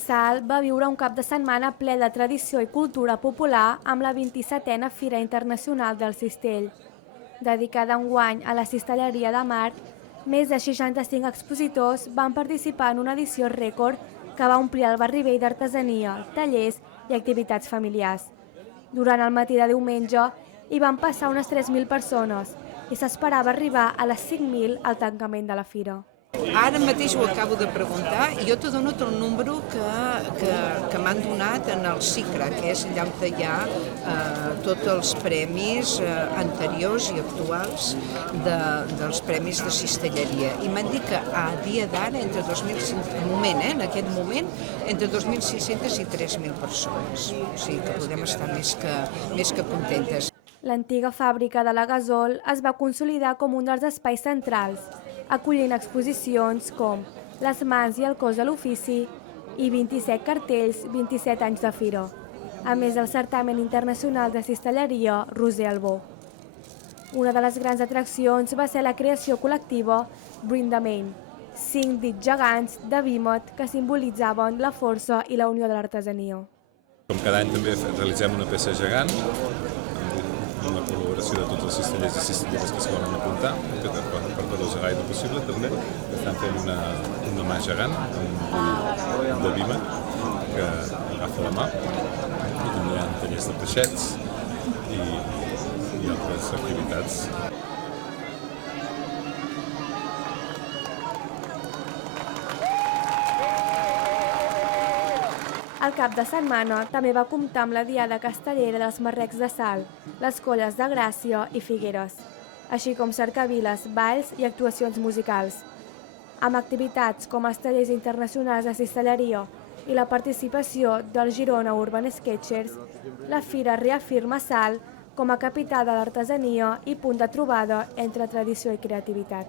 Salt va viure un cap de setmana ple de tradició i cultura popular amb la 27a Fira Internacional del Cistell. Dedicada enguany a la cistelleria de mar, més de 65 expositors van participar en una edició rècord que va omplir el barri vell d'artesania, tallers i activitats familiars. Durant el matí de diumenge hi van passar unes 3.000 persones i s'esperava arribar a les 5.000 al tancament de la fira. Ara mateix ho acabo de preguntar i jo t'he donat el número que m'han donat en el CICRA, que és allà on hi ha tots els premis anteriors i actuals dels premis de cistelleria. I m'han dit que a dia d'ara, en aquest moment, entre 2.600 i 3.000 persones. O sigui que podem estar més que contentes. L'antiga fàbrica de la Gasol es va consolidar com un dels espais centrals, acollint exposicions com Les mans i el cos de l'ofici i 27 cartells, 27 anys de fira, a més del certamen internacional de cistelleria Roser Albó. Una de les grans atraccions va ser la creació col·lectiva Bring the Main, 5 dits gegants de vímet que simbolitzaven la força i la unió de l'artesania. Com cada any també realitzem una peça gegant, amb la col·laboració de tots els cistellers i cistelleres que s'hi volen apuntar, que per tot el gaire possible també. Estan fent una mà gegant, un de vímet que agafa la mà, i també hi ha tallers de peixets i altres activitats. El cap de setmana també va comptar amb la Diada Castellera dels Marrecs de Salt, les Colles de Gràcia i Figueres, així com cercaviles, balls i actuacions musicals. Amb activitats com els tallers internacionals de cistelleria i la participació del Girona Urban Sketchers, la fira reafirma Salt com a capital de l'artesania i punt de trobada entre tradició i creativitat.